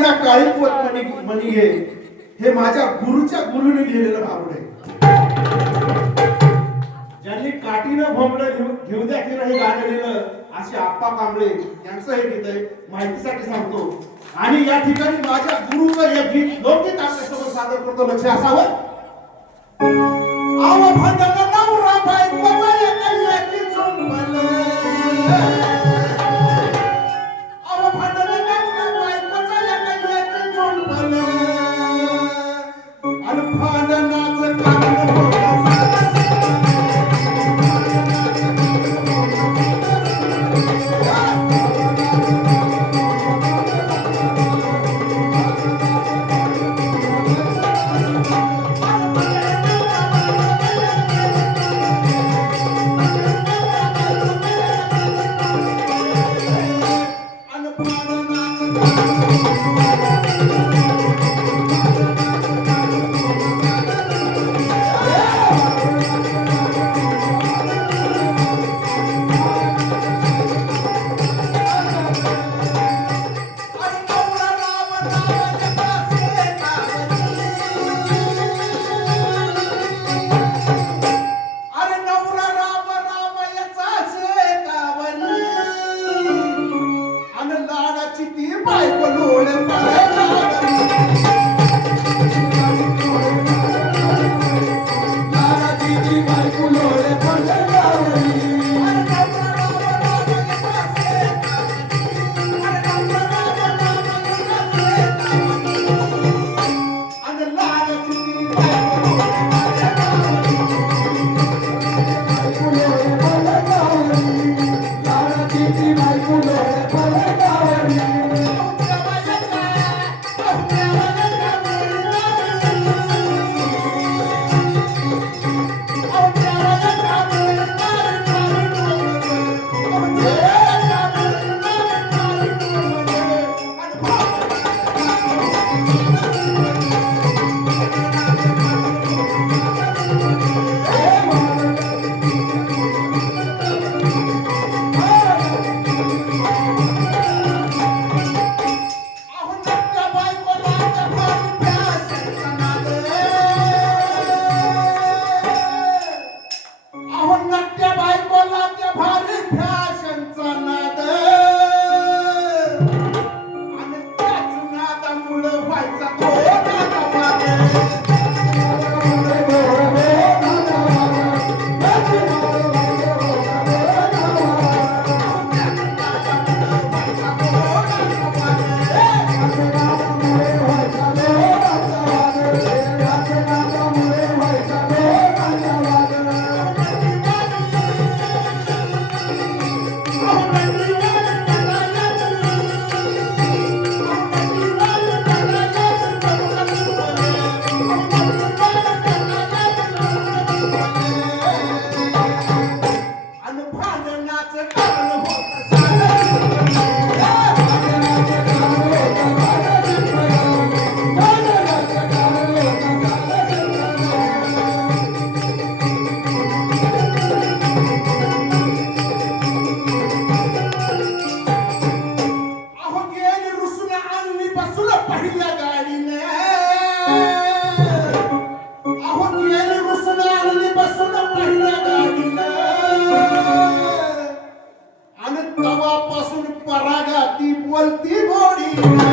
ना काळी पोत मणी मणी घे हे माझ्या गुरुच्या गुरुने लिहिलेलं भावड आहे. ज्यांनी काठीनं भोमडं घेऊ द्या की हे गाणं लिहिलं असे आप्पा कांबळे यांचं हे गीत आहे माहितीसाठी सांगतो. आणि या ठिकाणी माझ्या गुरुचं हे गीत दोन गीत आपल्यासमोर सादर करतो. लक्ष असावं. आव Música ती बायको लोळ पायावरी. Deus a todos. पहिल्या गाडीने. अहो गेली रुसले आलेली बसून पहिल्या गाडीने. आणि तवापासून परागा ती बोलती घोडी